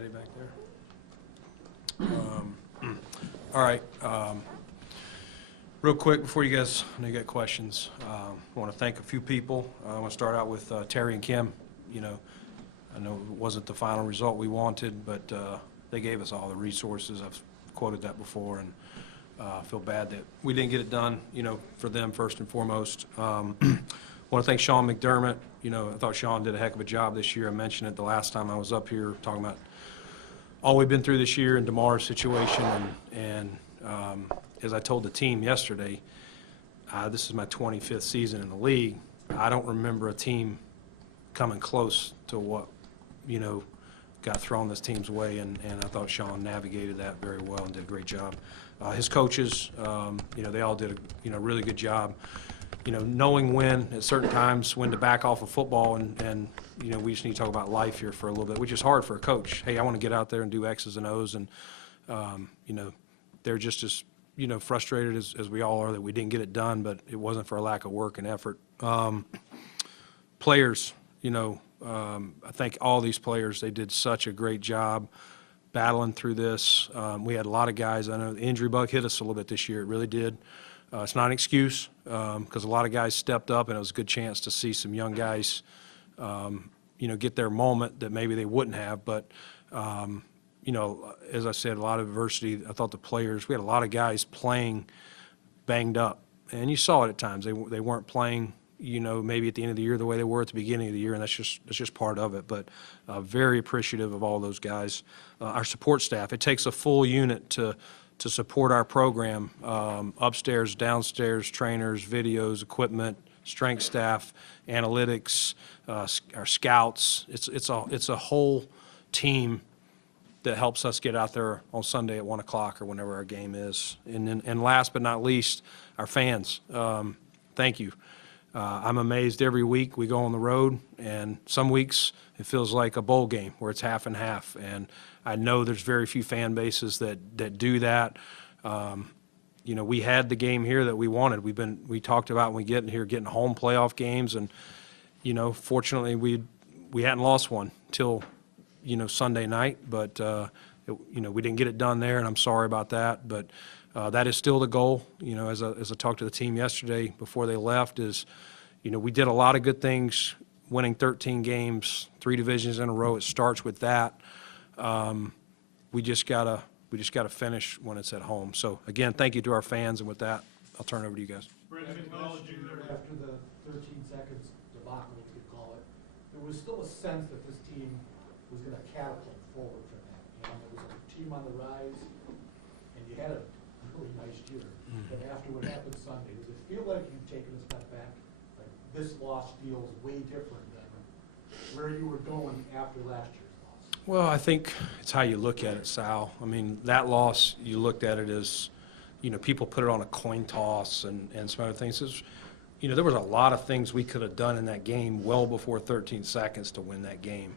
Eddie back there. All right. Real quick before you guys, I know you got questions. I want to thank a few people. I want to start out with Terry and Kim. You know, I know it wasn't the final result we wanted, but they gave us all the resources. I've quoted that before, and I feel bad that we didn't get it done, you know, for them first and foremost. I want to thank Sean McDermott. You know, I thought Sean did a heck of a job this year. I mentioned it the last time I was up here talking about all we've been through this year and DeMar's situation. And as I told the team yesterday, this is my 25th season in the league. I don't remember a team coming close to what, you know, got thrown this team's way, and I thought Sean navigated that very well and did a great job. His coaches, you know, they all did a really good job. You know, knowing when at certain times when to back off of football, and you know, we just need to talk about life here for a little bit, which is hard for a coach. Hey, I want to get out there and do X's and O's, and you know, they're just as, you know, frustrated as we all are that we didn't get it done, but it wasn't for a lack of work and effort. Players, you know, I think all these players, they did such a great job battling through this. We had a lot of guys. I know the injury bug hit us a little bit this year. It really did. It's not an excuse because a lot of guys stepped up, and it was a good chance to see some young guys, you know, get their moment that maybe they wouldn't have. But, you know, as I said, a lot of adversity. I thought the players, we had a lot of guys playing banged up. And you saw it at times. They weren't playing, you know, maybe at the end of the year the way they were at the beginning of the year, and that's just part of it. But very appreciative of all those guys. Our support staff, it takes a full unit to support our program, upstairs, downstairs, trainers, videos, equipment, strength staff, analytics, our scouts. It's a whole team that helps us get out there on Sunday at 1 o'clock or whenever our game is. And last but not least, our fans. Thank you. I'm amazed every week we go on the road, and some weeks it feels like a bowl game where it's half and half. And I know there's very few fan bases that do that. You know, we had the game here that we wanted. We talked about when we get in here getting home playoff games, and you know, fortunately we hadn't lost one till, you know, Sunday night, but you know, we didn't get it done there, and I'm sorry about that. But that is still the goal. You know, as I talked to the team yesterday before they left, is, you know, we did a lot of good things, winning 13 games, 3 divisions in a row. It starts with that. We just gotta finish when it's at home. So again, thank you to our fans, and with that, I'll turn it over to you guys. Brandon, after the 13 seconds debacle, as you call it, there was still a sense that this team was going to catapult forward from that. And there was a team on the rise, and you had a really nice year. But after what happened Sunday, does it feel like you've taken a step back? Like this loss feels way different than where you were going after last year's loss? Well, I think it's how you look at it, Sal. I mean, that loss, you looked at it as, you know, people put it on a coin toss and some other things. It's, you know, there was a lot of things we could have done in that game well before 13 seconds to win that game.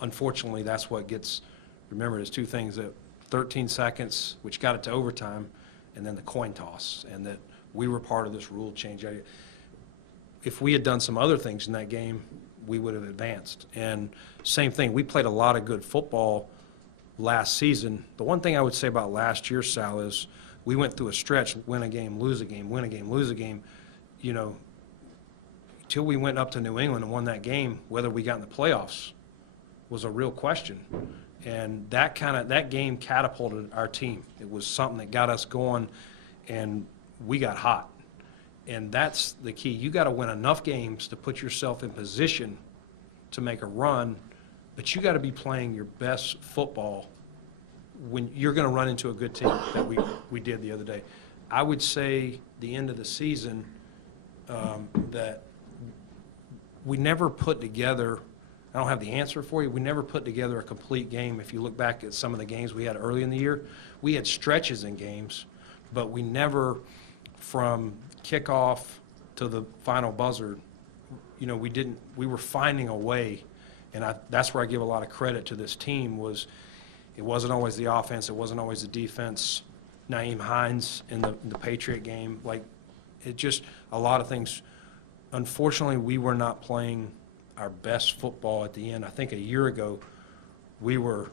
Unfortunately, that's what gets remembered as two things: that 13 seconds, which got it to overtime, and then the coin toss, and that we were part of this rule change. If we had done some other things in that game, we would have advanced. And same thing, we played a lot of good football last season. The one thing I would say about last year, Sal, is we went through a stretch, win a game, lose a game, win a game, lose a game, you know, till we went up to New England and won that game. Whether we got in the playoffs was a real question. And that game catapulted our team. It was something that got us going, and we got hot. And that's the key. You got to win enough games to put yourself in position to make a run, but you got to be playing your best football when you're going to run into a good team that we did the other day. I would say the end of the season that we never put together, I don't have the answer for you, we never put together a complete game. If you look back at some of the games we had early in the year, we had stretches in games, but we never, from kickoff to the final buzzer, you know, we were finding a way, and that's where I give a lot of credit to this team. It wasn't always the offense, it wasn't always the defense. Naeem Hines in the Patriot game, like, it just, a lot of things. Unfortunately, we were not playing our best football at the end. I think a year ago we were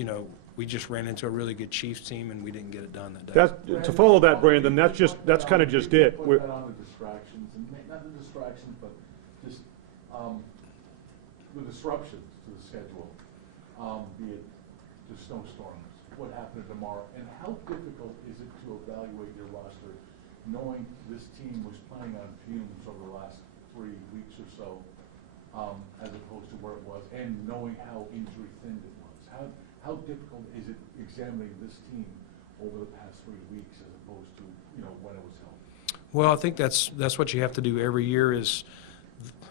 you know, we just ran into a really good Chiefs team and we didn't get it done that day. That's, to follow that, Brandon, that's kind of just it. Put that on the distractions, and not the distractions, but just the disruptions to the schedule, be it the snowstorms, what happened tomorrow, and how difficult is it to evaluate your roster, knowing this team was playing on fumes over the last 3 weeks or so, as opposed to where it was, and knowing how injury thinned it was? How difficult is it examining this team over the past 3 weeks as opposed to, you know, when it was held? Well, I think that's what you have to do every year is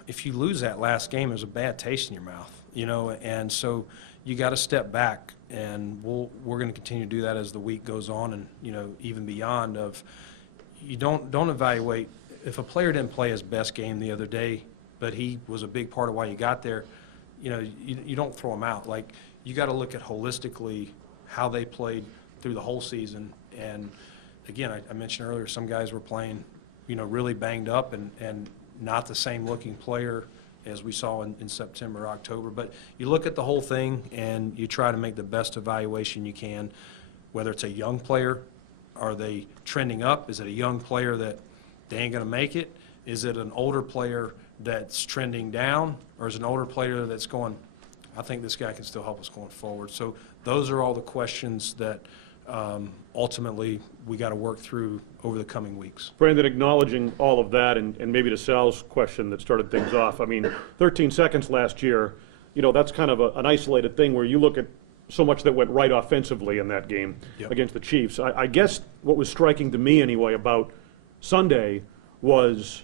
if you lose that last game, there's a bad taste in your mouth, you know, and so you got to step back, and we're going to continue to do that as the week goes on, and, you know, even beyond of you don't evaluate if a player didn't play his best game the other day, but he was a big part of why you got there, you know, you don't throw him out. Like, you got to look at holistically how they played through the whole season. And again, I mentioned earlier, some guys were playing, you know, really banged up and not the same looking player as we saw in September, October. But you look at the whole thing and you try to make the best evaluation you can, whether it's a young player, are they trending up? Is it a young player that they ain't going to make it? Is it an older player that's trending down? Or is it an older player that's going, I think this guy can still help us going forward? So those are all the questions that ultimately we got to work through over the coming weeks. Brandon, acknowledging all of that, and maybe to Sal's question that started things off, I mean, 13 seconds last year, you know, that's kind of an isolated thing where you look at so much that went right offensively in that game against the Chiefs. I guess what was striking to me anyway about Sunday was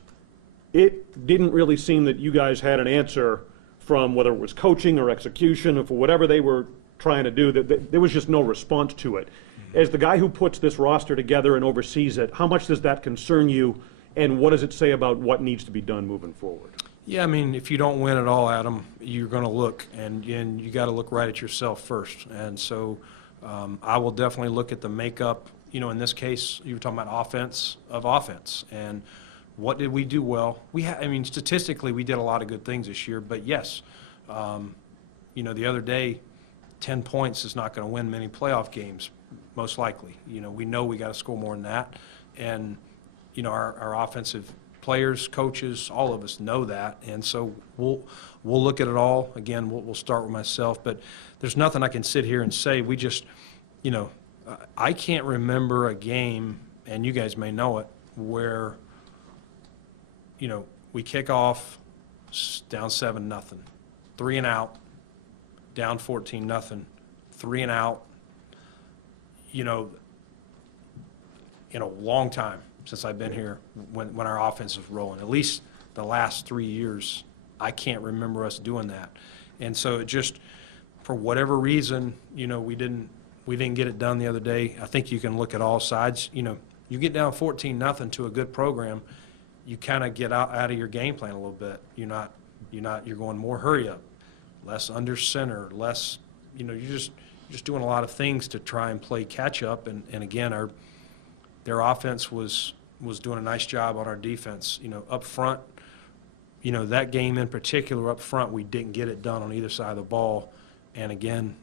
it didn't really seem that you guys had an answer from whether it was coaching or execution or for whatever they were trying to do, that there was just no response to it. As the guy who puts this roster together and oversees it, how much does that concern you, and what does it say about what needs to be done moving forward? Yeah, I mean, if you don't win at all, Adam, you're going to look, and you got to look right at yourself first. And so I will definitely look at the makeup. You know, in this case, you were talking about offense, and what did we do well? I mean, statistically, we did a lot of good things this year, but yes, you know, the other day, 10 points is not going to win many playoff games, most likely. You know, we got to score more than that, and you know, our offensive players, coaches, all of us know that, and so we'll look at it all. Again, we'll start with myself, but there's nothing I can sit here and say. We just, you know, I can't remember a game, and you guys may know it, where, you know, we kick off down 7-0, 3 and out, down 14-0, 3 and out, you know, in a long time since I've been here when our offense is rolling. At least the last 3 years, I can't remember us doing that. And so it just, for whatever reason, you know, we didn't get it done the other day. I think you can look at all sides. You know, you get down 14-0 to a good program, you kind of get out of your game plan a little bit. You're going more hurry up, less under center, less, you know, you're just doing a lot of things to try and play catch up. And again, their offense was doing a nice job on our defense. You know, up front, you know, that game in particular up front, we didn't get it done on either side of the ball. And again,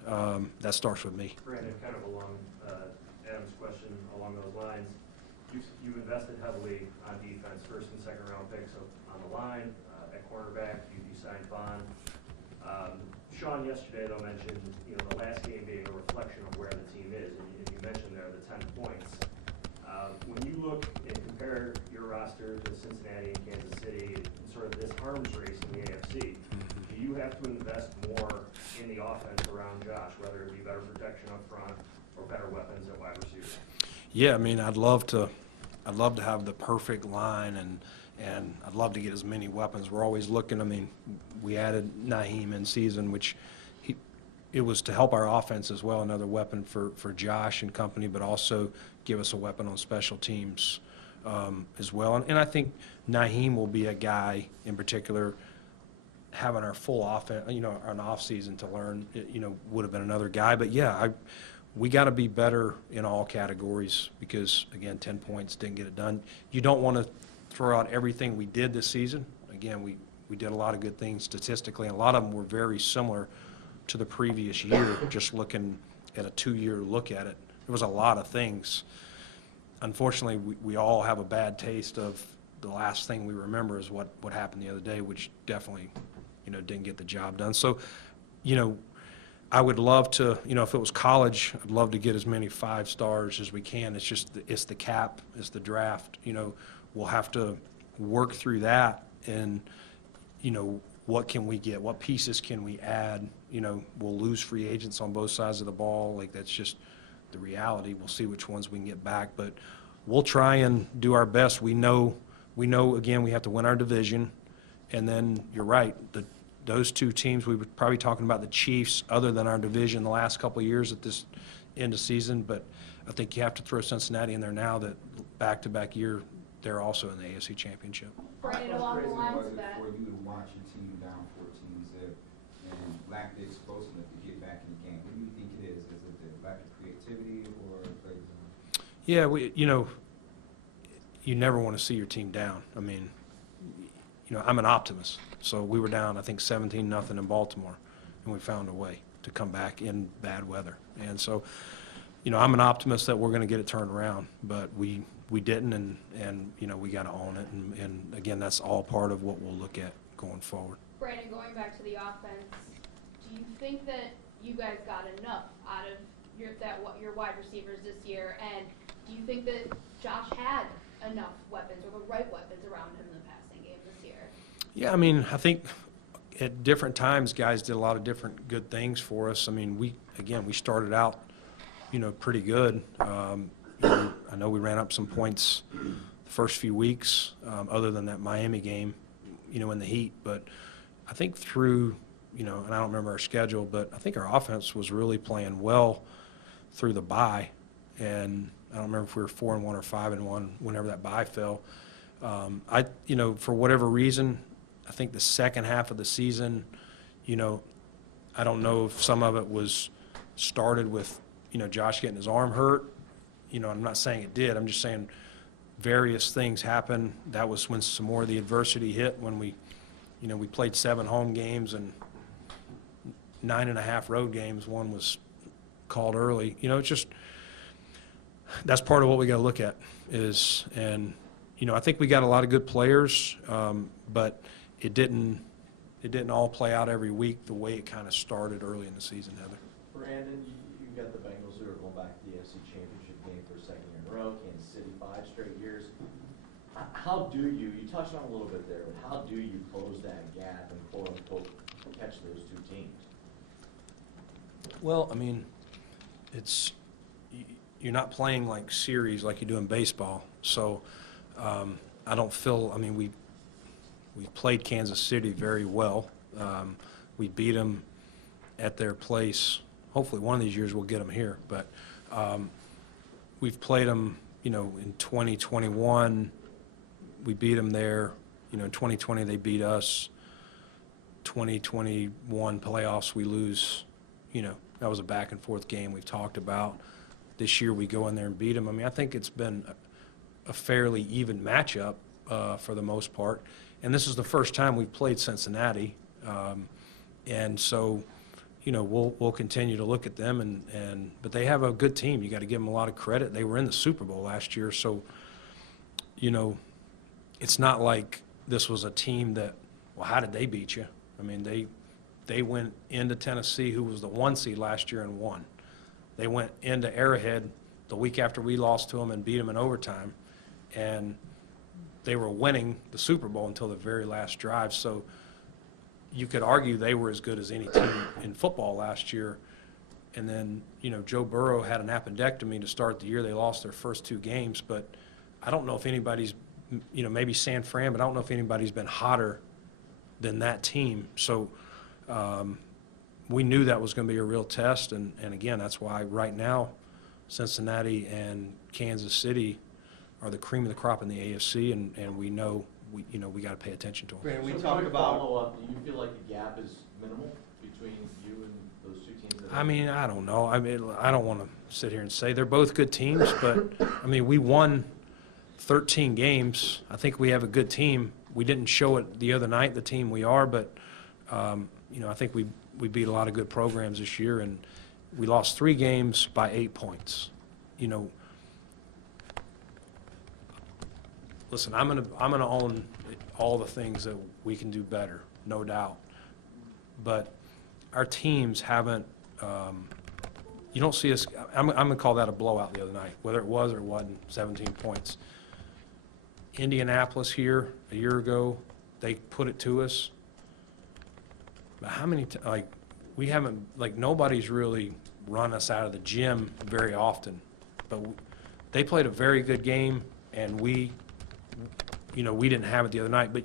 that starts with me. Brandon, kind of along Adam's question along those lines, you've invested heavily on defense, first and second round picks on the line, at cornerback, you signed Bond. Sean yesterday, though, mentioned, you know, the last game being a reflection of where the team is, and you mentioned there the 10 points. When you look and compare your roster to Cincinnati and Kansas City and sort of this arms race in the AFC, do you have to invest more in the offense around Josh, whether it be better protection up front or better weapons at wide receiver? Yeah, I mean, I'd love to have the perfect line, and I'd love to get as many weapons. We're always looking. I mean, we added Naheem in season, which it was to help our offense as well, another weapon for Josh and company, but also give us a weapon on special teams as well. And I think Naheem will be a guy in particular, having our full offense, you know, an off season to learn, you know, would have been another guy. But yeah, we got to be better in all categories because, again, 10 points didn't get it done. You don't want to throw out everything we did this season. Again, we did a lot of good things statistically, and a lot of them were very similar to the previous year, just looking at a 2-year look at it. There was a lot of things. Unfortunately, we all have a bad taste of the last thing we remember is what happened the other day, which definitely, didn't get the job done. So, I would love to, if it was college, I'd love to get as many 5 stars as we can. It's just, it's the cap, it's the draft. We'll have to work through that and, what can we get? What pieces can we add? We'll lose free agents on both sides of the ball. Like, that's just the reality. We'll see which ones we can get back, but we'll try and do our best. We know, again, we have to win our division, and then you're right, those 2 teams, we were probably talking about the Chiefs other than our division the last couple of years at this end of season, but I think you have to throw Cincinnati in there now that back-to-back year, they're also in the AFC Championship. Right along the lines of that. For you to watch your team down 14-0 and lack the explosiveness to get back in the game, what do you think it is? Is it the lack of creativity or? Yeah, you never want to see your team down. I mean, I'm an optimist. So we were down, I think, 17-0 in Baltimore, and we found a way to come back in bad weather. And so, I'm an optimist that we're going to get it turned around, but we didn't, and we got to own it. And again, that's all part of what we'll look at going forward. Brandon, going back to the offense, do you think that you guys got enough out of your wide receivers this year? And do you think that Josh had enough weapons or the right weapons around him in the passing game this year? Yeah, I mean, I think at different times, guys did a lot of different good things for us. I mean, we started out, pretty good. I know we ran up some points the first few weeks, other than that Miami game, in the heat. But I think through, and I don't remember our schedule, but I think our offense was really playing well through the bye. And I don't remember if we were 4-1 or 5-1 whenever that bye fell. For whatever reason, I think the second half of the season, I don't know if some of it was started with, Josh getting his arm hurt. I'm not saying it did. I'm just saying various things happened. That was when some more of the adversity hit, when we played 7 home games and 9.5 road games. One was called early. It's just, that's part of what we got to look at is, and I think we got a lot of good players, but it didn't all play out every week the way it kind of started early in the season, Heather. Brandon, you've got the Bengals who are going back to the AFC Championship game for a second year in a row, Kansas City 5 straight years. How do you touched on it a little bit there, but how do you close that gap and quote-unquote catch those 2 teams? Well, I mean, you're not playing like series like you do in baseball. So I don't feel, we played Kansas City very well. We beat them at their place. Hopefully one of these years we'll get them here. But we've played them, in 2021. We beat them there. In 2020 they beat us. 2021 playoffs we lose. That was a back-and-forth game we've talked about. This year we go in there and beat them. I think it's been a fairly even matchup for the most part. And this is the first time we've played Cincinnati. And so, we'll continue to look at them. But they have a good team. You got to give them a lot of credit. They were in the Super Bowl last year. So, it's not like this was a team that, well, how did they beat you? They went into Tennessee, who was the 1 seed last year, and won. They went into Arrowhead the week after we lost to them and beat them in overtime. And they were winning the Super Bowl until the very last drive. So you could argue they were as good as any team in football last year. And then, Joe Burrow had an appendectomy to start the year. They lost their first 2 games. But I don't know if anybody's, maybe San Fran, but I don't know if anybody's been hotter than that team. So we knew that was going to be a real test. And again, that's why right now Cincinnati and Kansas City are the cream of the crop in the AFC, and we know we got to pay attention to them. Brandon, we talked about follow-up. Do you feel like the gap is minimal between you and those 2 teams? I don't know. I don't want to sit here and say they're both good teams, but we won 13 games. I think we have a good team. We didn't show it the other night, the team we are, but I think we beat a lot of good programs this year, and we lost 3 games by 8 points. You know, listen, I'm gonna own all the things that we can do better, no doubt. But our teams haven't, you don't see us, I'm gonna call that a blowout the other night, whether it was or it wasn't, 17 points. Indianapolis here, a year ago, they put it to us. But how many, like, we haven't, like, nobody's really run us out of the gym very often. But they played a very good game, and we, you know, we didn't have it the other night. But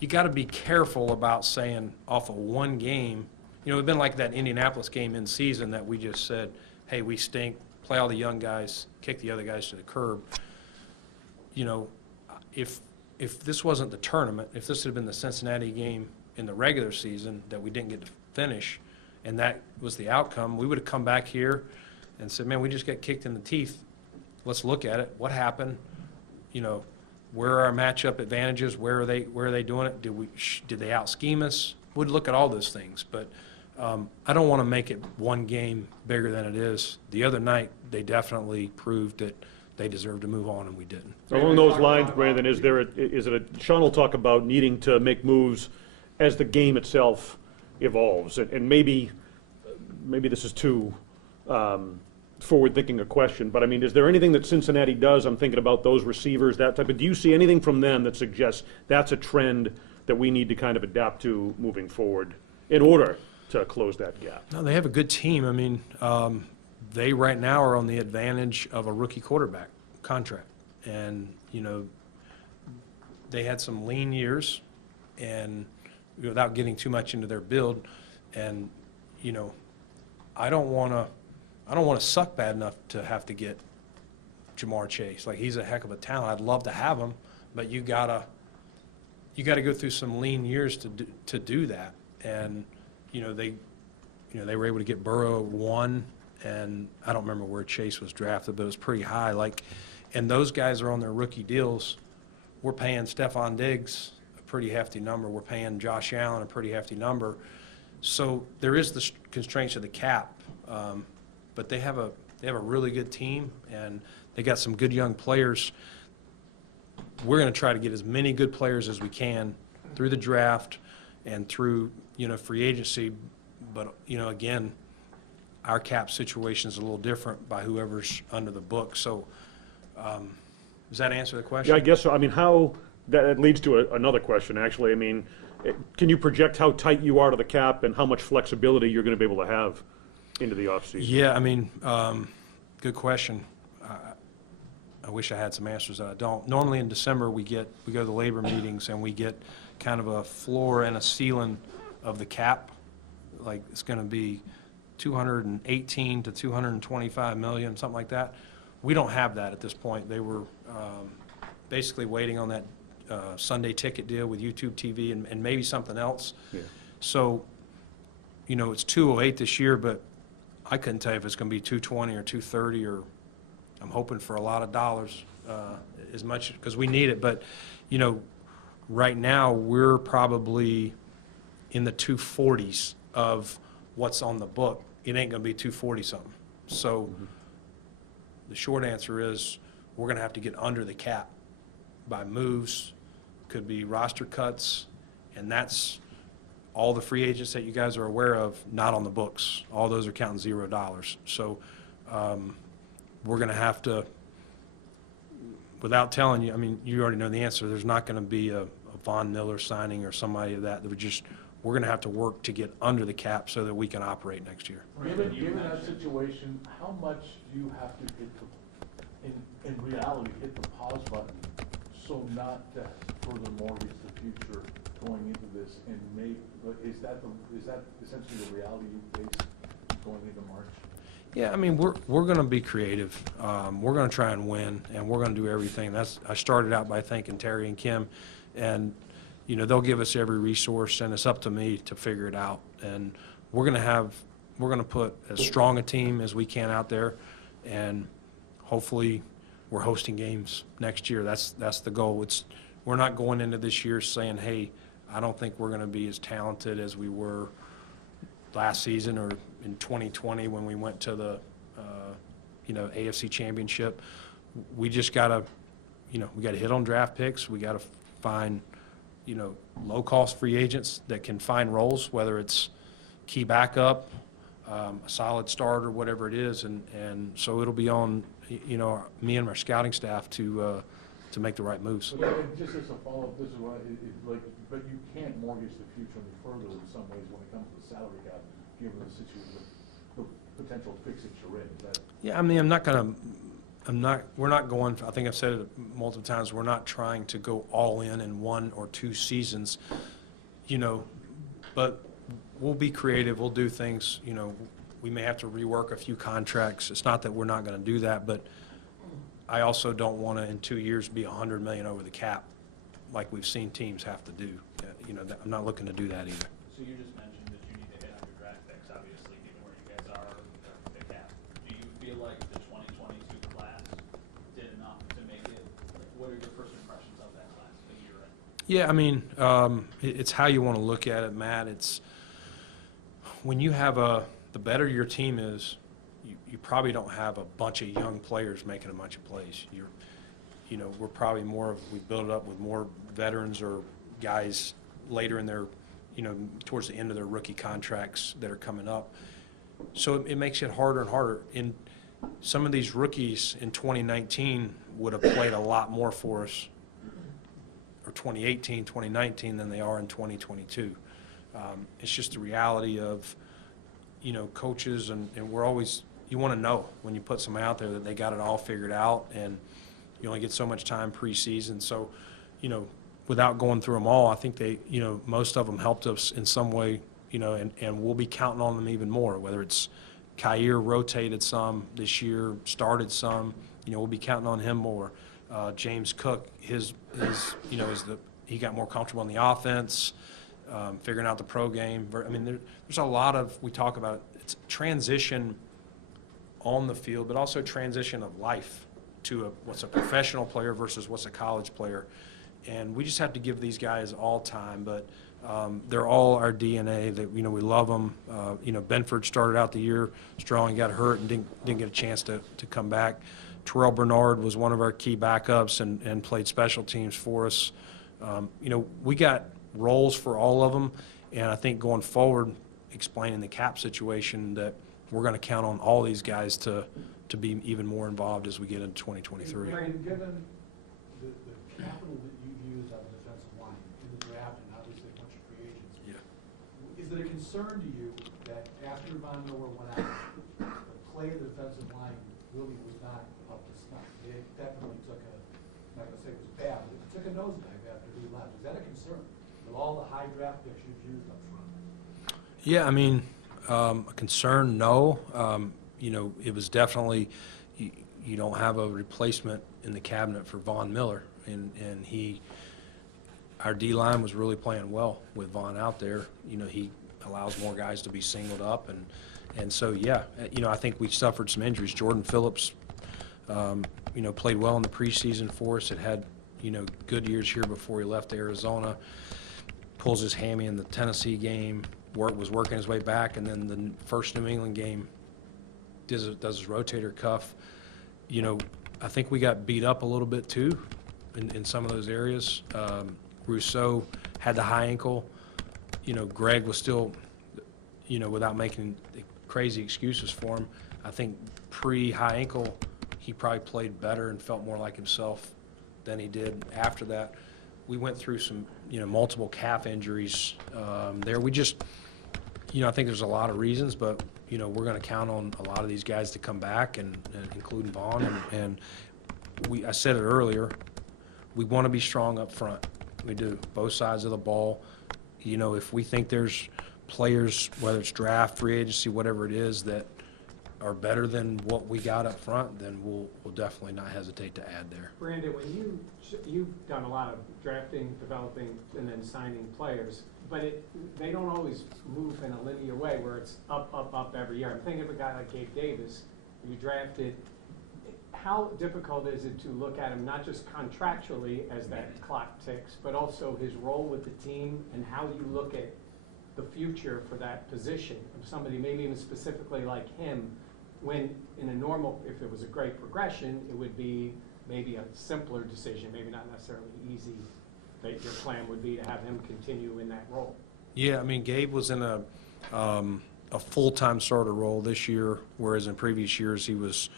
you got to be careful about saying off of one game. You know, it's been like that Indianapolis game in season that we just said, hey, we stink, play all the young guys, kick the other guys to the curb. You know, if this wasn't the tournament, if this had been the Cincinnati game in the regular season that we didn't get to finish, and that was the outcome, we would have come back here and said, man, we just got kicked in the teeth. Let's look at it. What happened? You know, where are our matchup advantages? Where are they doing it? Did they out-scheme us? We'd look at all those things. But I don't want to make it one game bigger than it is. The other night, they definitely proved that they deserved to move on, and we didn't. Along those lines, Brandon, is it Sean will talk about needing to make moves as the game itself evolves, and maybe this is too forward-thinking a question, but I mean, is there anything that Cincinnati does? I'm thinking about those receivers, that type of. Do you see anything from them that suggests that's a trend that we need to kind of adapt to moving forward in order to close that gap? No, they have a good team. I mean, they right now are on the advantage of a rookie quarterback contract, and you know, they had some lean years, and without getting too much into their build, and you know, I don't want to suck bad enough to have to get Jamar Chase. Like, he's a heck of a talent. I'd love to have him, but you gotta go through some lean years to do that. And you know, they were able to get Burrow 1, and I don't remember where Chase was drafted, but it was pretty high. Like, and those guys are on their rookie deals. We're paying Stephon Diggs a pretty hefty number. We're paying Josh Allen a pretty hefty number. So there is the constraints of the cap, but they have a really good team, and they got some good young players. We're going to try to get as many good players as we can through the draft and through, you know, free agency. But, you know, again, our cap situation is a little different by whoever's under the book. So does that answer the question? Yeah, I guess so. I mean, how that leads to another question, actually. I mean, can you project how tight you are to the cap and how much flexibility you're going to be able to have into the offseason? Yeah, I mean, good question. I wish I had some answers that I don't. Normally in December we go to the labor meetings and we get kind of a floor and a ceiling of the cap. Like, it's going to be 218 to 225 million, something like that. We don't have that at this point. They were basically waiting on that Sunday ticket deal with YouTube TV and maybe something else. Yeah. So, you know, it's 208 this year, but I couldn't tell you if it's going to be 220 or 230, or I'm hoping for a lot of dollars, as much, because we need it. But, you know, right now we're probably in the 240s of what's on the book. It ain't going to be 240 something. So the short answer is we're going to have to get under the cap by moves, could be roster cuts, and that's all the free agents that you guys are aware of, not on the books. All those are counting $0. So we're going to have to, without telling you, I mean, you already know the answer. There's not going to be a Von Miller signing or somebody of that. We're going to have to work to get under the cap so that we can operate next year. Given that situation, how much do you have to hit in reality, hit the pause button, so not to further mortgage the future going into this, and is that essentially the reality you face going into March? Yeah, I mean, we're going to be creative. We're going to try and win, and we're going to do everything. I started out by thanking Terry and Kim, and you know, they'll give us every resource, and it's up to me to figure it out. And we're going to put as strong a team as we can out there, and hopefully we're hosting games next year. That's the goal. We're not going into this year saying, hey, I don't think we're going to be as talented as we were last season or in 2020 when we went to the, AFC Championship. We just got to, we got to hit on draft picks. We got to find, low-cost free agents that can find roles, whether it's key backup, a solid starter, whatever it is. And so it'll be on, me and our scouting staff to make the right moves. But just as a follow-up, this is what, but you can't mortgage the future any further in some ways when it comes to the salary cap, given the situation, the potential fix that you're in. Is that? Yeah, I mean, we're not going, I think I've said it multiple times, we're not trying to go all in 1 or 2 seasons, but we'll be creative, we'll do things, we may have to rework a few contracts. It's not that we're not going to do that, but I also don't want to, in 2 years, be $100 million over the cap like we've seen teams have to do. I'm not looking to do that either. So you just mentioned that you need to hit on your draft picks, obviously, given where you guys are with the cap. Do you feel like the 2022 class did enough to make it? Like, what are your first impressions of that class a year in? Yeah, I mean, it's how you want to look at it, Matt. It's when you have the better your team is, you probably don't have a bunch of young players making a bunch of plays. We're probably we build it up with more veterans or guys later in their, towards the end of their rookie contracts that are coming up. So it makes it harder and harder. In some of these rookies in 2019 would have played a lot more for us, or 2018, 2019, than they are in 2022. It's just the reality of, coaches, and we're always, you want to know when you put somebody out there that they got it all figured out, and you only get so much time preseason. So, without going through them all, I think they, most of them helped us in some way, and we'll be counting on them even more, whether it's Kyer rotated some this year, started some, we'll be counting on him more. James Cook, he got more comfortable in the offense, figuring out the pro game. I mean, there's a lot of, we talk about it's transition on the field, but also transition of life to what's a professional player versus what's a college player. And we just have to give these guys all time, but they're all our DNA. That we love them. Benford started out the year strong, got hurt, and didn't get a chance to come back. Terrell Bernard was one of our key backups and played special teams for us. We got roles for all of them, and I think going forward, explaining the cap situation, that we're going to count on all these guys to be even more involved as we get into 2023. Brandon, given the capital that you've used on the defensive line in the draft and obviously a bunch of free agents, is it a concern to you that after Von Miller went out, the play of the defensive line really was not up to snuff? It definitely took I'm not going to say it was bad, but it took a nosedive after he left. Is that a concern with all the high draft picks you've used up front? Yeah, I mean, a concern, no. It was definitely, you don't have a replacement in the cabinet for Von Miller, and our D-line was really playing well with Von out there. He allows more guys to be singled up, and so, yeah, I think we suffered some injuries. Jordan Phillips, played well in the preseason for us. Had good years here before he left Arizona. Pulls his hammy in the Tennessee game. Was working his way back, and then the first New England game does his rotator cuff. I think we got beat up a little bit too in some of those areas. Rousseau had the high ankle. Greg was still, without making crazy excuses for him, I think pre-high ankle he probably played better and felt more like himself than he did after that. We went through some, multiple calf injuries there. We just, I think there's a lot of reasons, but, we're going to count on a lot of these guys to come back, and including Vaughn. And I said it earlier, we want to be strong up front. We do, both sides of the ball. If we think there's players, whether it's draft, free agency, whatever it is, that are better than what we got up front, then we'll definitely not hesitate to add there. Brandon, when you've done a lot of drafting, developing, and then signing players, but they don't always move in a linear way where it's up every year. I'm thinking of a guy like Gabe Davis, who you drafted. How difficult is it to look at him, not just contractually as that clock ticks, but also his role with the team and how you look at the future for that position of somebody, maybe even specifically like him, when in a normal, if it was a great progression, it would be maybe a simpler decision, maybe not necessarily easy, that your plan would be to have him continue in that role. Yeah, I mean, Gabe was in a full-time starter role this year, whereas in previous years he was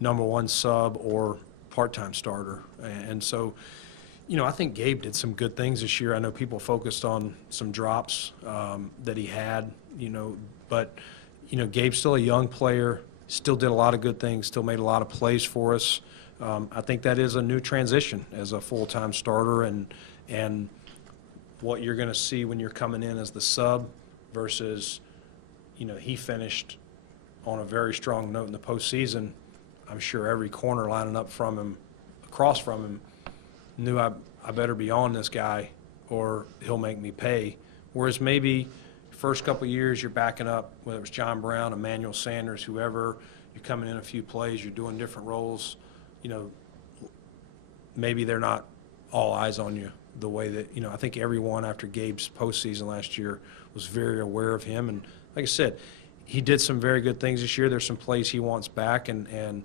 #1 sub or part-time starter. And so, you know, I think Gabe did some good things this year. I know people focused on some drops that he had, you know, but, you know, Gabe's still a young player, still did a lot of good things, still made a lot of plays for us. I think that is a new transition as a full-time starter, and what you're going to see when you're coming in as the sub versus, you know, he finished on a very strong note in the postseason. I'm sure every corner lining up from him, across from him, knew I better be on this guy or he'll make me pay. Whereas maybe first couple of years you're backing up, whether it was John Brown, Emmanuel Sanders, whoever, you're coming in a few plays, you're doing different roles, you know, maybe they're not all eyes on you the way that, you know, I think everyone after Gabe's postseason last year was very aware of him. And like I said, he did some very good things this year. There's some plays he wants back, and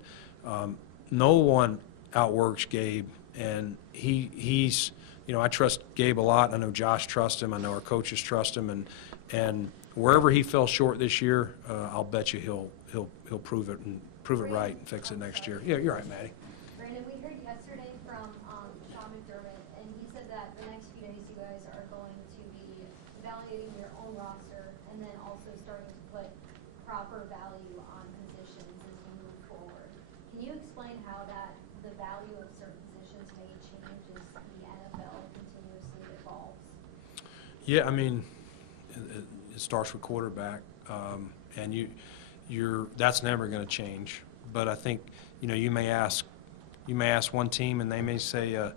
no one outworks Gabe. And he's, you know, I trust Gabe a lot. I know Josh trusts him. I know our coaches trust him. And wherever he fell short this year, I'll bet you he'll prove it right and fix it next year. Yeah, you're right, Maddie. Brandon, we heard yesterday from Sean McDermott, and he said that the next few days you guys are going to be evaluating your own roster and then also starting to put proper value on positions as we move forward. Can you explain how the value of certain positions may change as the NFL continuously evolves? Yeah, I mean, it starts with quarterback, and that's never going to change. But I think, you know, you may ask one team and they may say a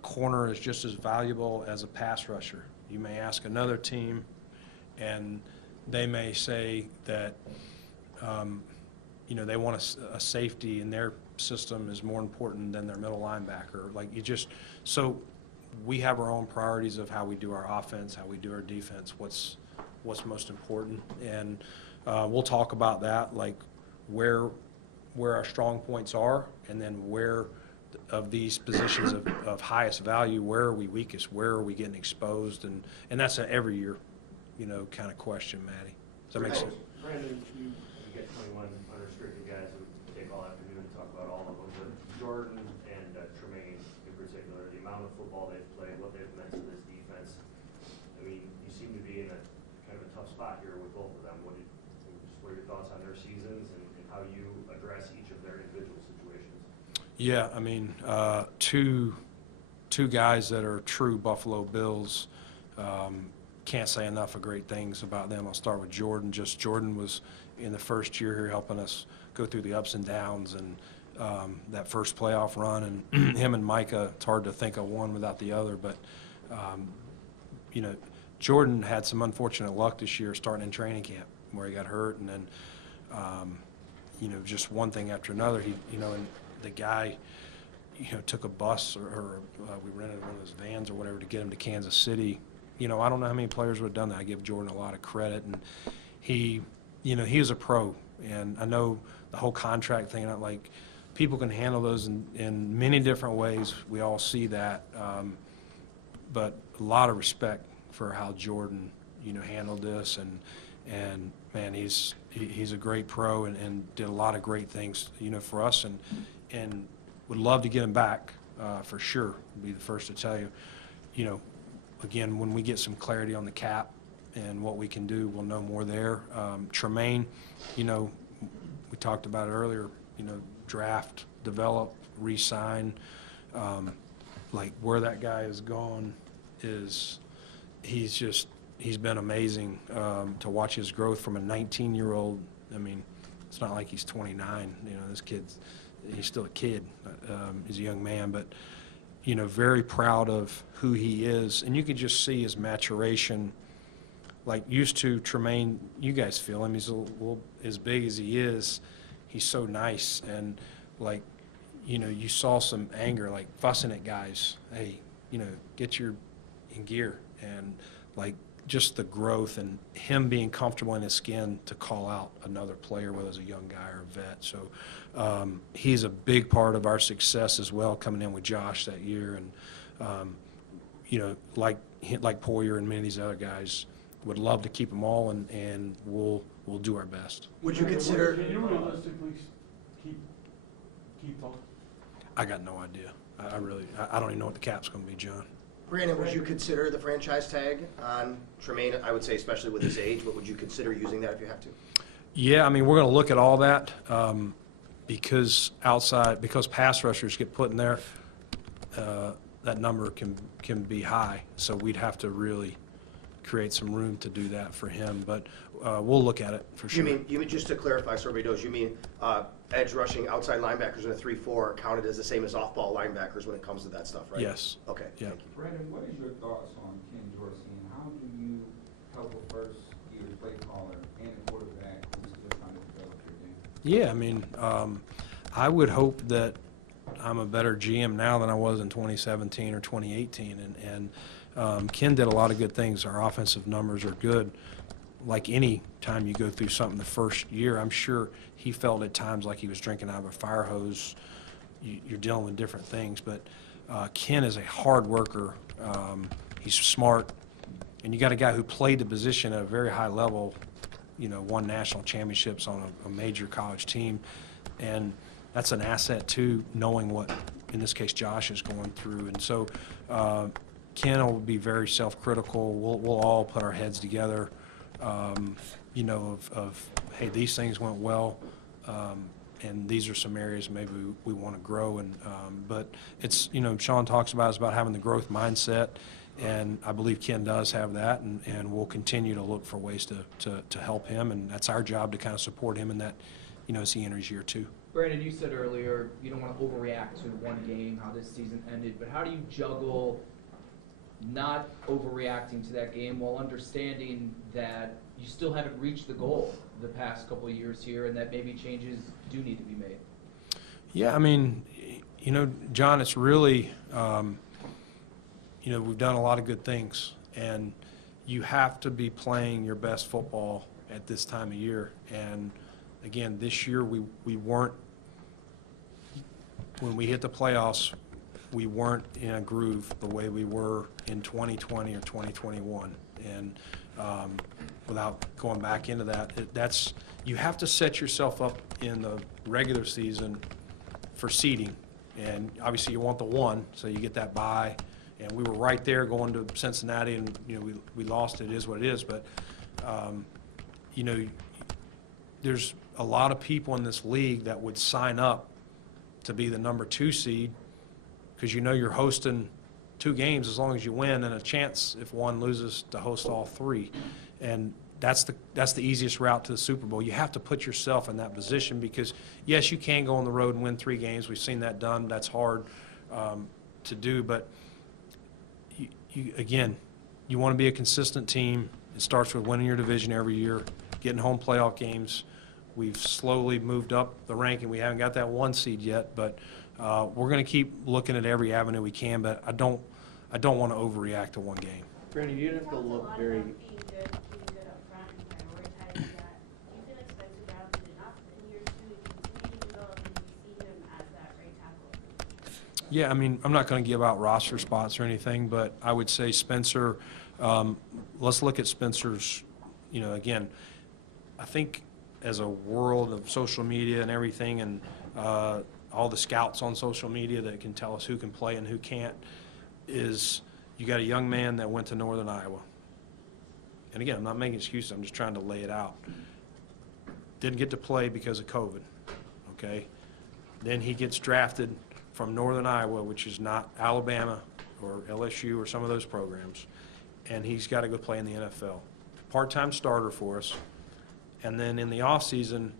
corner is just as valuable as a pass rusher. You may ask another team and they may say that, you know, they want a safety in their system is more important than their middle linebacker. Like, so we have our own priorities of how we do our offense, how we do our defense, what's most important. And we'll talk about that, like where our strong points are, and then where of these positions of highest value, where are we weakest, where are we getting exposed, and that's an every year, you know, kind of question, Maddie. Does that make sense? Brandon, you get 21 unrestricted guys who take all afternoon to talk about all of them, but Jordan and Tremaine in particular, the amount of football they've played, what they've meant to this defense. I mean, you seem to be in a kind of a tough spot here with both of them. What are your thoughts on their seasons and how you address each of their individual situations? Yeah, I mean, two guys that are true Buffalo Bills. Can't say enough of great things about them. I'll start with Jordan. Jordan was in the first year here helping us go through the ups and downs, and that first playoff run, and him and Micah, it's hard to think of one without the other, but you know, Jordan had some unfortunate luck this year starting in training camp where he got hurt, and then you know, just one thing after another. You know, and the guy, you know, took a bus or we rented one of those vans or whatever to get him to Kansas City. You know, I don't know how many players would have done that. I give Jordan a lot of credit, and he, you know, he is a pro, and I know the whole contract thing, like, people can handle those in many different ways. We all see that, but a lot of respect for how Jordan, you know, handled this, and man, he's a great pro and did a lot of great things, you know, for us, and would love to get him back for sure. I'll be the first to tell you, you know, again, when we get some clarity on the cap and what we can do, we'll know more there. Tremaine, you know, we talked about it earlier, you know, draft, develop, re-sign. Like, where that guy has gone is he's been amazing to watch his growth from a 19-year-old. I mean, it's not like he's 29. You know, this kid's, he's still a kid. He's a young man, but, you know, very proud of who he is. And you can just see his maturation. Like, used to Tremaine, you guys feel him, he's a little as big as he is. He's so nice. And, like, you know, you saw some anger, like fussing at guys. Hey, you know, get your in gear. And, like, just the growth and him being comfortable in his skin to call out another player, whether it's a young guy or a vet. So he's a big part of our success as well, coming in with Josh that year. And, you know, like Poyer and many of these other guys, would love to keep them all, and we'll do our best. Would you consider? Can you realistically keep them? I got no idea. I don't even know what the cap's going to be, John. Brandon, would you consider the franchise tag on Tremaine? I would say especially with his age, but would you consider using that if you have to? Yeah, I mean, we're going to look at all that because pass rushers get put in there, that number can be high. So we'd have to really create some room to do that for him. But we'll look at it for sure. You mean just to clarify, so everybody knows, you mean edge rushing outside linebackers in a 3-4 counted as the same as off-ball linebackers when it comes to that stuff, right? Yes. Okay. Yeah. Thank you. Brandon, what is your thoughts on Ken Dorsey, and how do you help a first-year play caller and a quarterback who's still trying to develop your game? Yeah, I mean, I would hope that I'm a better GM now than I was in 2017 or 2018. And Ken did a lot of good things. Our offensive numbers are good. Like any time you go through something the first year, I'm sure he felt at times like he was drinking out of a fire hose. You're dealing with different things. But Ken is a hard worker. He's smart. And you got a guy who played the position at a very high level, you know, won national championships on a major college team. And that's an asset, too, knowing what, in this case, Josh is going through. And so Ken will be very self-critical. We'll all put our heads together, you know, of, hey, these things went well, and these are some areas maybe we want to grow. And but it's, you know, Sean talks about, it's about having the growth mindset, and I believe Ken does have that, and we'll continue to look for ways to help him, and that's our job to kind of support him in that, you know, as he enters year 2. Brandon, you said earlier you don't want to overreact to one game, how this season ended, but how do you juggle not overreacting to that game while understanding that you still haven't reached the goal the past couple of years here, and that maybe changes do need to be made? Yeah, I mean, you know, John, it's really, you know, we've done a lot of good things, and you have to be playing your best football at this time of year. And again, this year we weren't, when we hit the playoffs, we weren't in a groove the way we were in 2020 or 2021. And without going back into that, that's, you have to set yourself up in the regular season for seeding. And obviously you want the 1, so you get that bye. And we were right there going to Cincinnati, and, you know, we lost. It is what it is. But, you know, there's a lot of people in this league that would sign up to be the number 2 seed because you know you're hosting 2 games as long as you win, and a chance if one loses to host all 3. And that's the easiest route to the Super Bowl. You have to put yourself in that position because, yes, you can go on the road and win 3 games. We've seen that done. That's hard to do. But, again, you want to be a consistent team. It starts with winning your division every year, getting home playoff games. We've slowly moved up the ranking. We haven't got that 1 seed yet, but we're going to keep looking at every avenue we can. But I don't want to overreact to 1 game. Brandon, you didn't have to look very. Being good up front and prioritizing that. Do you feel like Spencer Brown did enough in year 2 to continue to develop, and do you see him as that right tackle? Yeah, I mean, I'm not going to give out roster spots or anything, but I would say Spencer, let's look at Spencer's, you know, again, I think as a world of social media and everything, and all the scouts on social media that can tell us who can play and who can't, is you got a young man that went to Northern Iowa. And again, I'm not making excuses, I'm just trying to lay it out. Didn't get to play because of COVID, okay? Then he gets drafted from Northern Iowa, which is not Alabama or LSU or some of those programs, and he's got to go play in the NFL. Part-time starter for us, and then in the offseason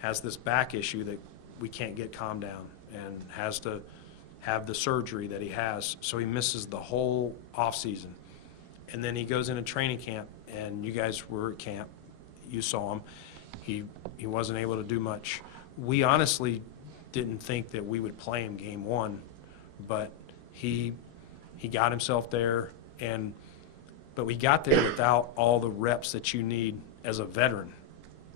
has this back issue that we can't get calmed down and has to have the surgery that he has, so he misses the whole offseason. And then he goes into training camp, and you guys were at camp. You saw him. He wasn't able to do much. We honestly didn't think that we would play him game 1, but he got himself there. And but we got there without all the reps that you need as a veteran.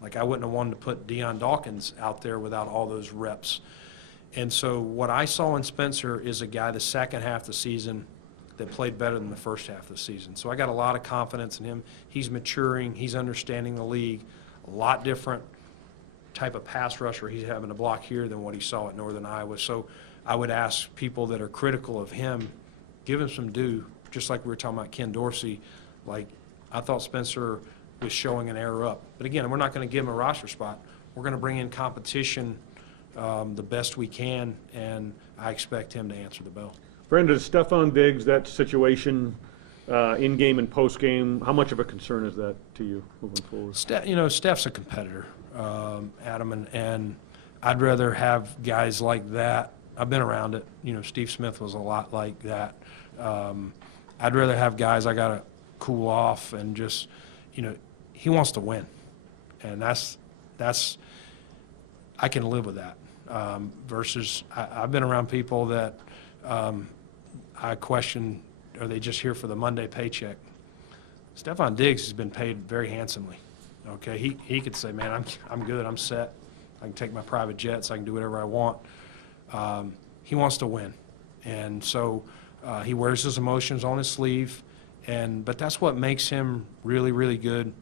Like, I wouldn't have wanted to put Deion Dawkins out there without all those reps. And so what I saw in Spencer is a guy the second half of the season that played better than the first half of the season. So I got a lot of confidence in him. He's maturing. He's understanding the league. A lot different type of pass rusher he's having to block here than what he saw at Northern Iowa. So I would ask people that are critical of him, give him some due, just like we were talking about Ken Dorsey. Like, I thought Spencer was showing an error up. But again, we're not going to give him a roster spot. We're going to bring in competition the best we can, and I expect him to answer the bell. Brandon, Stephon Diggs, that situation in-game and post-game, how much of a concern is that to you moving forward? Steph's a competitor, Adam, and I'd rather have guys like that. I've been around it. Steve Smith was a lot like that. I'd rather have guys I got to cool off and just, he wants to win. And that's I can live with that. Versus I've been around people that I question, are they just here for the Monday paycheck? Stephon Diggs has been paid very handsomely. Okay, he could say, man, I'm good, I'm set. I can take my private jets, I can do whatever I want. He wants to win, and so he wears his emotions on his sleeve. But that's what makes him really, really good.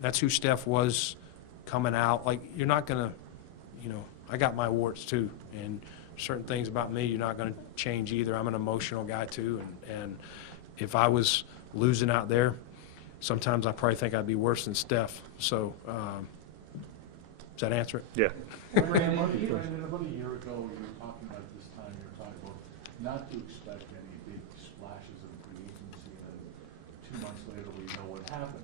That's who Steph was coming out. Like, you're not gonna, I got my warts too, and certain things about me you're not going to change either. I'm an emotional guy too, and if I was losing out there, sometimes I probably think I'd be worse than Steph. So does that answer it? Yeah. Brandon, about a year ago, you were talking about this time, you were talking about not to expect any big splashes in free agency, and then 2 months later we know what happened.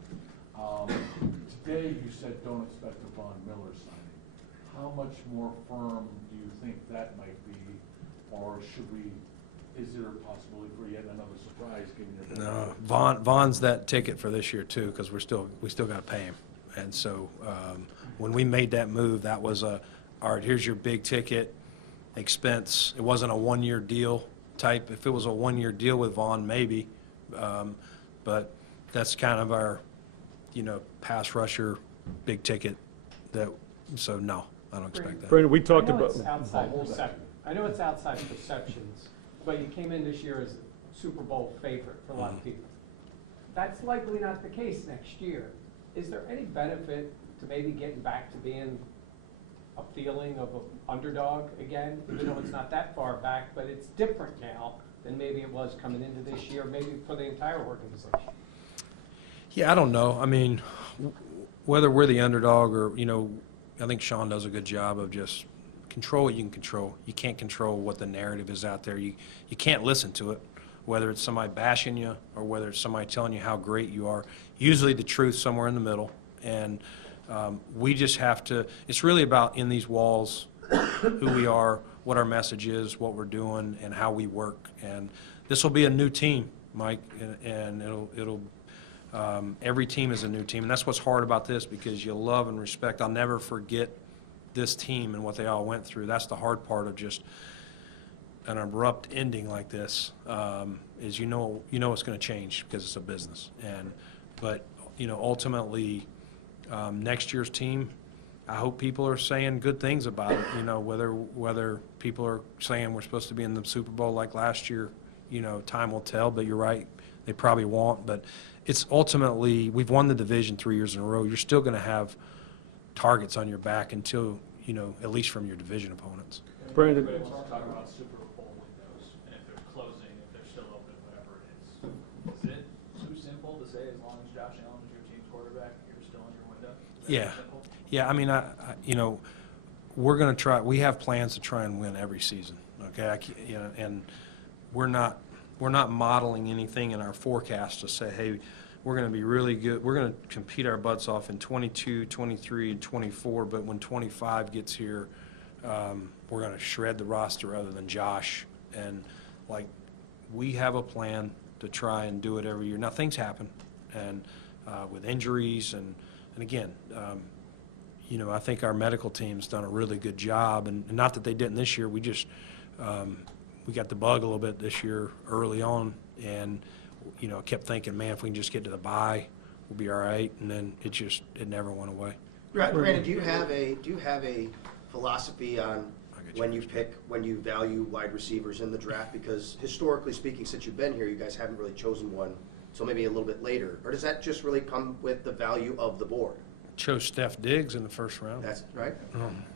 Today you said don't expect a Von Miller signing. How much more firm do you think that might be, or is there a possibility for yet another surprise given your No, Von's that ticket for this year too, because we still got to pay him. And so when we made that move, that was all right, here's your big ticket expense. It wasn't a one-year deal type. If it was a one-year deal with Von, maybe. But that's kind of our, pass rusher big ticket. So no, I don't expect that. Brandon, we talked about. I know it's outside perceptions, but you came in this year as a Super Bowl favorite for a lot of people. That's likely not the case next year. Is there any benefit to maybe getting back to being a feeling of an underdog again, even though it's not that far back, but it's different now than maybe it was coming into this year, maybe for the entire organization? Yeah, I don't know. I mean, whether we're the underdog or, I think Sean does a good job of just control what you can control. You can't control what the narrative is out there. You can't listen to it, whether it's somebody bashing you or whether it's somebody telling you how great you are. Usually the truth's somewhere in the middle. And we just have to, it's really about in these walls, who we are, what our message is, what we're doing, and how we work. And this will be a new team, Mike, and it'll every team is a new team, and that's what's hard about this, because you love and respect. I'll never forget this team and what they all went through. That's the hard part of just an abrupt ending like this, is it's going to change because it's a business. But ultimately, next year's team, I hope people are saying good things about it. Whether people are saying we're supposed to be in the Super Bowl like last year, time will tell. But you're right, they probably won't. But it's ultimately, we've won the division 3 years in a row. You're still going to have targets on your back until, at least from your division opponents. Brandon. But we'll talk about Super Bowl windows, and if they're closing, if they're still open, whatever it is. Is it too simple to say as long as Josh Allen is your team's quarterback, you're still in your window? Yeah. Yeah, I mean, we're going to try. We have plans to try and win every season, okay? And we're not modeling anything in our forecast to say, hey, we're going to be really good. We're going to compete our butts off in 22, 23, and 24, but when 25 gets here, we're going to shred the roster other than Josh. And, we have a plan to try and do it every year. Now, things happen, and with injuries, and again, I think our medical team's done a really good job, and not that they didn't this year. We just we got the bug a little bit this year early on, and you know, kept thinking, man, if we can just get to the bye, we'll be all right. And then it never went away. Right, Brandon, do you have a philosophy on when you value wide receivers in the draft? Because historically speaking, since you've been here, you guys haven't really chosen one, so maybe a little bit later. Or does that just really come with the value of the board? Chose Steph Diggs in the first round. That's right.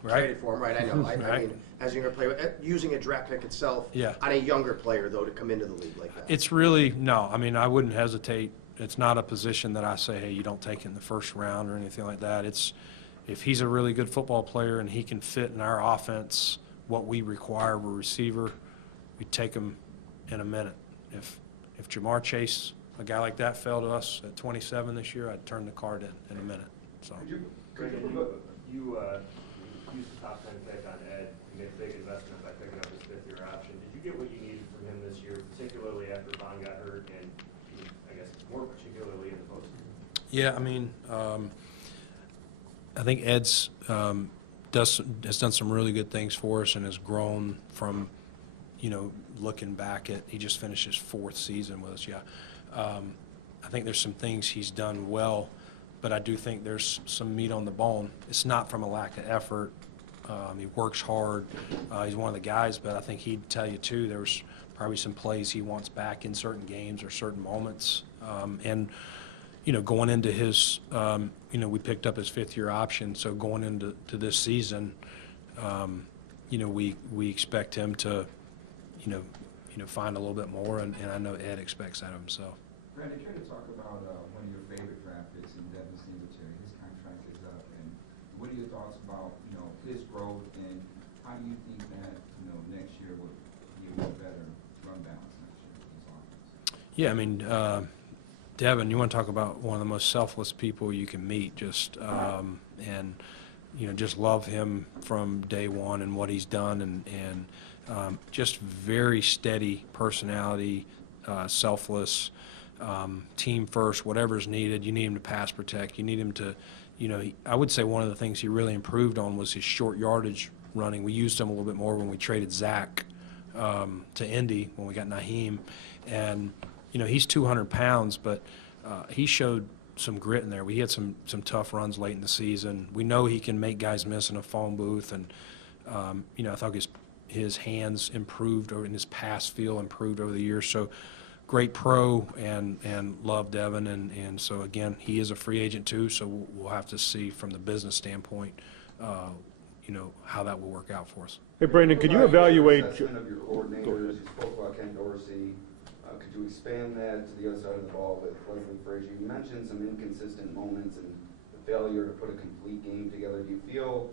Right. Traded for him, right? I know. I Right. mean, as a younger player, using a draft pick itself Yeah. on a younger player though to come into the league like that. It's really, no, I mean, I wouldn't hesitate. It's not a position that I say, hey, you don't take it in the first round or anything like that. It's, if he's a really good football player and he can fit in our offense, what we require of a receiver, we take him in a minute. If Jamar Chase, a guy like that, fell to us at 27 this year, I'd turn the card in a minute. So. Brandon, you used the top 10 pick on Ed. You made a big investment by picking up his fifth-year option. Did you get what you needed from him this year, particularly after Bond got hurt and, I guess, more particularly in the postseason? Yeah, I mean, I think Ed's has done some really good things for us and has grown from, you know, looking back at, he just finished his 4th season with us, yeah. I think there's some things he's done well, but I do think there's some meat on the bone. It's not from a lack of effort. He works hard. He's one of the guys, but I think he'd tell you too, there's probably some plays he wants back in certain games or certain moments. And, you know, going into his, you know, we picked up his 5th-year option, so going into this season, you know, we expect him to, you know, find a little bit more, and I know Ed expects that of himself. Brandon, care to talk about one of your favorite draft picks in Devin Singletary? His contract is up, and what are your thoughts about, you know, his growth, and how do you think that, you know, next year will be a better run balance next year with his offense? Yeah, I mean, Devin, you want to talk about one of the most selfless people you can meet, just and you know, just love him from day one and what he's done, and just very steady personality, selfless, team first, whatever's needed. You need him to pass protect. You need him to, you know, I would say one of the things he really improved on was his short yardage running. We used him a little bit more when we traded Zach to Indy, when we got Naheem, and you know, he's 200 pounds, but he showed some grit in there. We had some tough runs late in the season. We know he can make guys miss in a phone booth, and you know, I thought his hands improved, or in his pass feel improved over the years. So great pro, and love Devin, and so again, he is a free agent too. So we'll have to see from the business standpoint, you know, how that will work out for us. Hey, Brandon, could you evaluate? Assessment of your coordinators, you spoke about Ken Dorsey. Could you expand that to the other side of the ball with Leslie Frazier? You mentioned some inconsistent moments and the failure to put a complete game together. Do you feel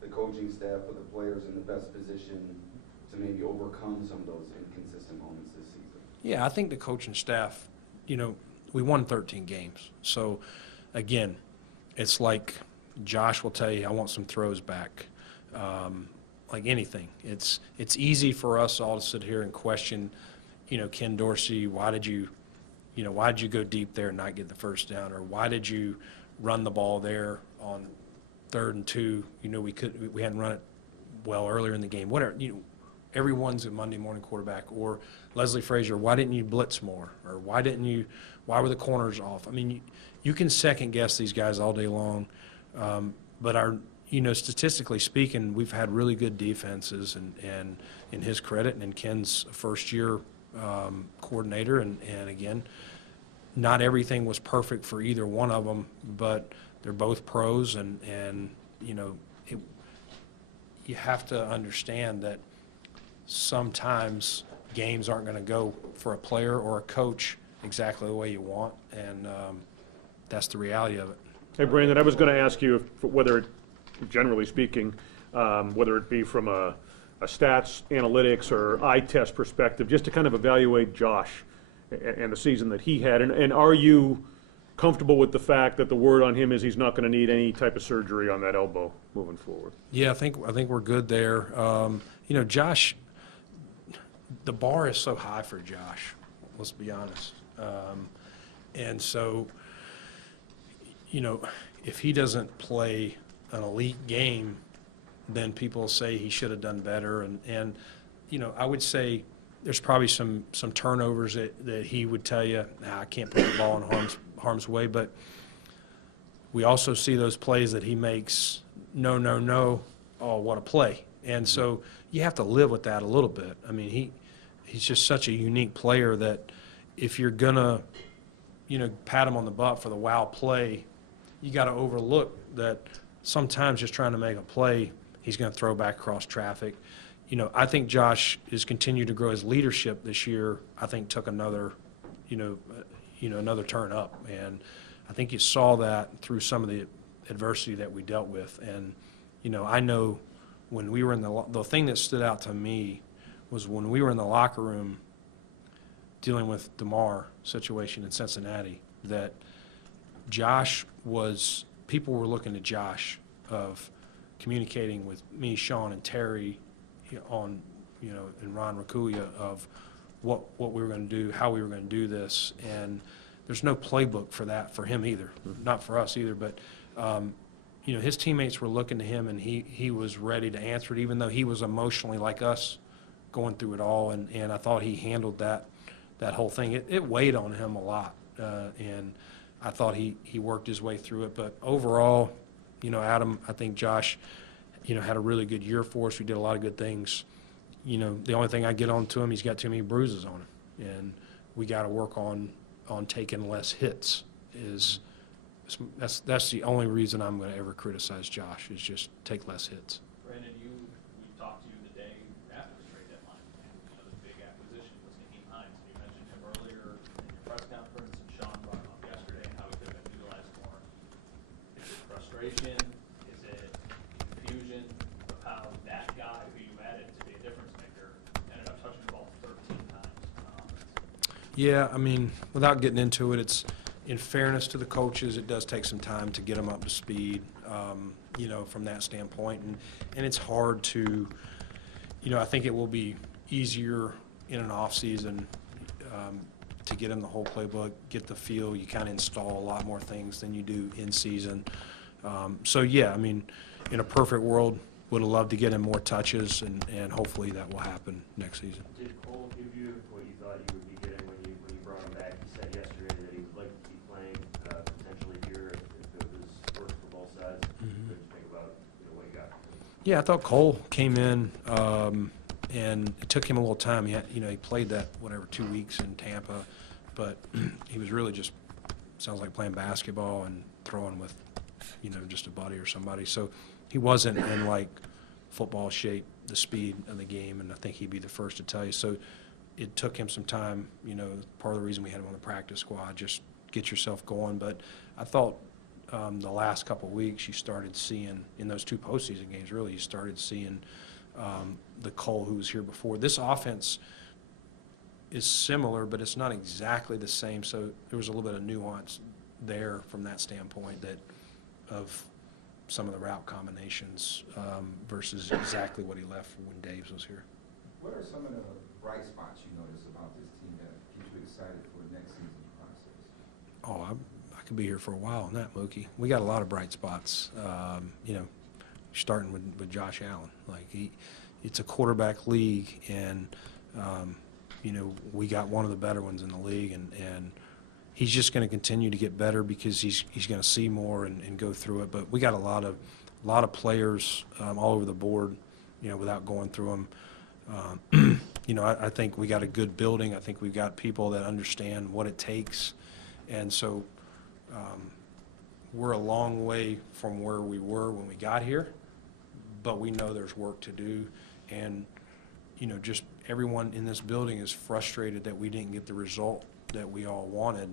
the coaching staff or the players in the best position to maybe overcome some of those inconsistent moments this season? Yeah, I think the coaching staff, you know, we won 13 games. So, again, it's like Josh will tell you, I want some throws back. Like anything. It's easy for us all to sit here and question, you know, Ken Dorsey, why did you go deep there and not get the first down? Or why did you run the ball there on 3rd and 2? You know, we hadn't run it well earlier in the game. Whatever, you know, everyone's a Monday morning quarterback. Or Leslie Frazier, why didn't you blitz more? Or why were the corners off? I mean, you can second guess these guys all day long. But you know, statistically speaking, we've had really good defenses, and in his credit, and in Ken's first year coordinator, and again, not everything was perfect for either one of them, but they're both pros, and you know, you have to understand that sometimes games aren't going to go for a player or a coach exactly the way you want, and that's the reality of it. Hey, Brandon, I was going to ask you whether, generally speaking, whether it be from a stats, analytics, or eye test perspective, just to kind of evaluate Josh and the season that he had. And are you comfortable with the fact that the word on him is he's not going to need any type of surgery on that elbow moving forward? Yeah, I think we're good there. You know, Josh, the bar is so high for Josh, let's be honest. And so, you know, if he doesn't play an elite game, then people say he should have done better. And you know, I would say there's probably some turnovers that he would tell you, nah, I can't put the ball in harm's way, but we also see those plays that he makes, no, oh, what a play. And so you have to live with that a little bit. I mean, he's just such a unique player that if you're going to, pat him on the butt for the wow play, you got to overlook that sometimes just trying to make a play, he's going to throw back across traffic. I think Josh has continued to grow his leadership this year. I think took another, another turn up. And I think you saw that through some of the adversity that we dealt with. And, I know when we were in the thing that stood out to me was when we were in the locker room dealing with DeMar situation in Cincinnati, that people were looking to Josh of communicating with me, Sean, and Terry on, and Ron Rakuya of what we were going to do, how we were going to do this. And there's no playbook for that for him either, not for us either. But, his teammates were looking to him, and he was ready to answer it, even though he was emotionally like us going through it all. And I thought he handled that whole thing. It weighed on him a lot. And I thought he worked his way through it. But overall, Adam, I think Josh, had a really good year for us. We did a lot of good things. The only thing I get on to him, he's got too many bruises on him. And we got to work on taking less hits. That's the only reason I'm going to ever criticize Josh, is just take less hits. Brandon, we talked to you the day after the trade deadline, and the big acquisition was Naheem Hines. You mentioned him earlier in your press conference, and Sean brought him up yesterday and how he could have been utilized more. Is it frustration? Is it confusion of how that guy who you added to be a difference maker ended up touching the ball 13 times? Yeah, I mean, without getting into it, it's in fairness to the coaches, it does take some time to get them up to speed, from that standpoint. And it's hard to, I think it will be easier in an offseason to get them the whole playbook, get the feel. You kind of install a lot more things than you do in season. Yeah, I mean, in a perfect world, would have loved to get him more touches, and hopefully that will happen next season. Did Cole give you what you thought you would be getting when you brought him back? He said yesterday that he would like to keep playing potentially here if it was works for both sides. What did you think about what you got? Yeah, I thought Cole came in, and it took him a little time. He played that 2 weeks in Tampa, but he was really just sounds like playing basketball and throwing with, just a buddy or somebody. So he wasn't in like football shape, the speed of the game, and I think he'd be the first to tell you. So it took him some time. Part of the reason we had him on the practice squad, just get yourself going. But I thought the last couple of weeks you started seeing, in those 2 postseason games, really, you started seeing the Cole who was here before. This offense is similar, but it's not exactly the same. So there was a little bit of nuance there from that standpoint of some of the route combinations versus exactly what he left when Daves was here. What are some of the bright spots you notice about this team that keeps you excited for the next season process? Oh, I could be here for a while on that, Mookie. We got a lot of bright spots. Starting with Josh Allen. It's a quarterback league, and we got one of the better ones in the league, and he's just going to continue to get better because he's going to see more and go through it. But we got a lot of players all over the board, without going through them. I think we got a good building. I think we've got people that understand what it takes, and so we're a long way from where we were when we got here, but we know there's work to do, and just everyone in this building is frustrated that we didn't get the result that we all wanted,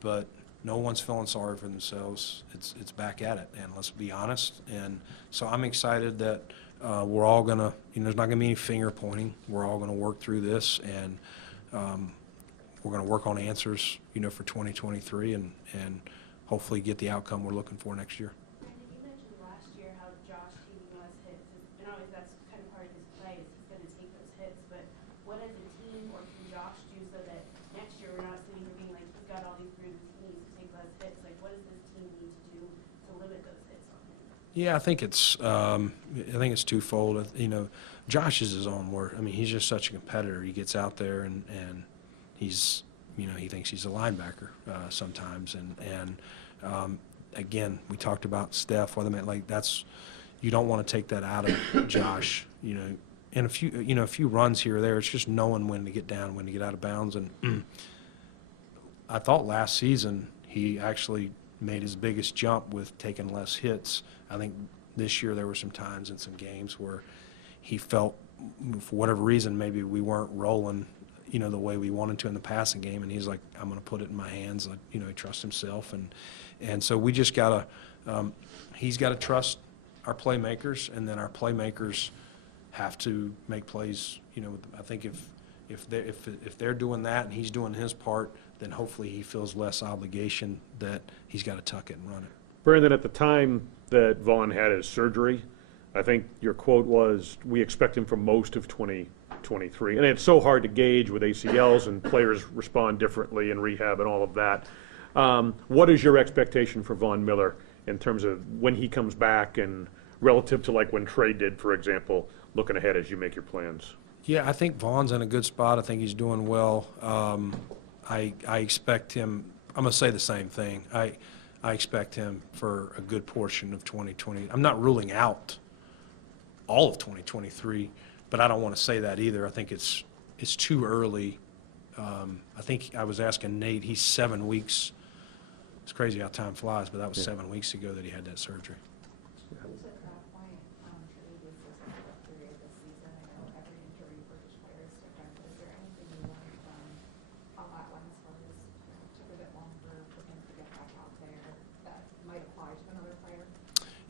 but no one's feeling sorry for themselves. It's back at it, and let's be honest. And so I'm excited that we're all gonna, there's not gonna be any finger pointing. We're all gonna work through this, and we're gonna work on answers, for 2023, and hopefully get the outcome we're looking for next year. Brandon, you mentioned last year how Josh taking less hits, and always that's kind of part of his play, is he's going to take those hits. But what as a team, or can Josh do so that next year we're not sitting here being like, he's got all these bruises, he needs to take less hits? What does this team need to do to limit those hits on him? Yeah, I think it's twofold. You know, Josh is his own worst. I mean, he's just such a competitor. He gets out there and he's, you know, he thinks he's a linebacker sometimes. Again, we talked about Steph. You don't want to take that out of Josh. You know, and a few runs here or there. It's just knowing when to get down, when to get out of bounds. And I thought last season he actually made his biggest jump with taking less hits. I think this year there were some times in some games where he felt, for whatever reason, maybe we weren't rolling, you know, the way we wanted to in the passing game, and he's like, I'm going to put it in my hands. Like, you know, he trusts himself, and so we just got to, he's got to trust our playmakers, and then our playmakers have to make plays. You know, I think if they're doing that and he's doing his part, then hopefully he feels less obligation that he's got to tuck it and run it. Brandon, at the time that Vaughn had his surgery, I think your quote was, we expect him for most of 2023. And it's so hard to gauge with ACLs, and players respond differently in rehab and all of that. What is your expectation for Von Miller in terms of when he comes back and relative to like when Trey did, for example, looking ahead as you make your plans? Yeah, I think Vaughn's in a good spot. I think he's doing well. I expect him, I'm going to say the same thing. I expect him for a good portion of 2020. I'm not ruling out all of 2023, but I don't want to say that either. I think it's too early. I think I was asking Nate, he's 7 weeks. It's crazy how time flies, but that was 7 weeks ago that he had that surgery.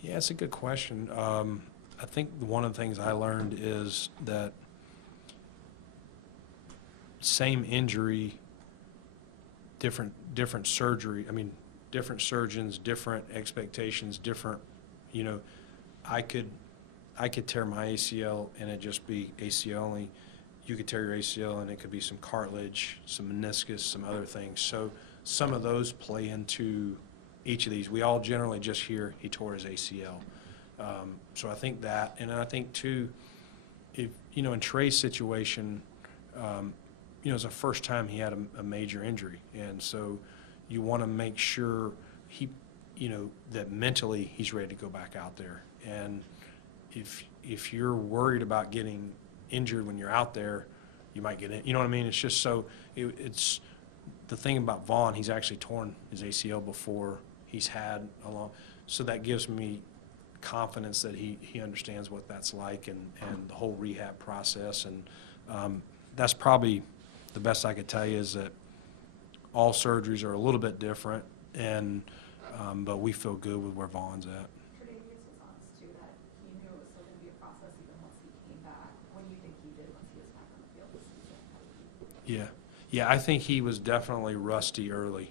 Yeah, it's a good question. I think one of the things I learned is that same injury, different surgery. I mean, different surgeons, different expectations, different. You know, I could tear my ACL and it just be ACL only. You could tear your ACL and it could be some cartilage, some meniscus, some other things. So some of those play into each of these. We all generally just hear he tore his ACL. So I think that, and I think too, if, you know, in Trey's situation, you know, it's the first time he had a major injury. And so you want to make sure he, you know, that mentally he's ready to go back out there. And if you're worried about getting injured when you're out there, you might get in, you know what I mean? It's just so, it's the thing about Vaughn, he's actually torn his ACL before he's had a long, so that gives me confidence that he understands what that's like and the whole rehab process. And that's probably the best I could tell you, is that all surgeries are a little bit different, and but we feel good with where Vaughn's at. Tre'Davious was honest too, that he knew it was still going to be a process even once he came back. What do you think he did once he was back on the field this season? Yeah, I think he was definitely rusty early.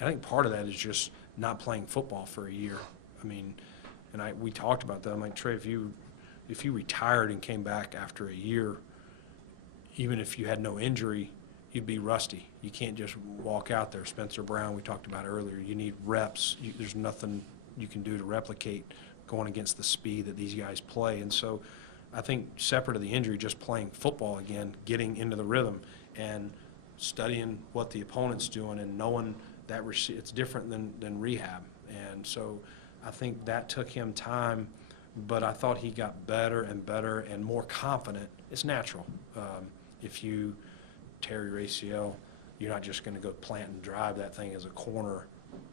I think part of that is just not playing football for a year. I mean, and we talked about that. I'm like, Trey, if you retired and came back after a year, even if you had no injury, you'd be rusty. You can't just walk out there. Spencer Brown, we talked about earlier, you need reps. There's nothing you can do to replicate going against the speed that these guys play. And so I think separate of the injury, just playing football again, getting into the rhythm and studying what the opponent's doing and knowing that it's different than rehab. And so I think that took him time, but I thought he got better and better and more confident. It's natural. If you tear your ACL, you're not just going to go plant and drive that thing as a corner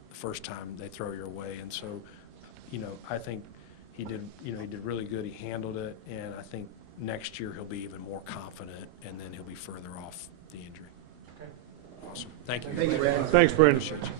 the first time they throw your way. And so, you know, I think he did really good. He handled it, and I think next year he'll be even more confident, and then he'll be further off the injury. Okay. Awesome. Thank you. Thank you, Brandon. Thanks, Brandon. Appreciate you.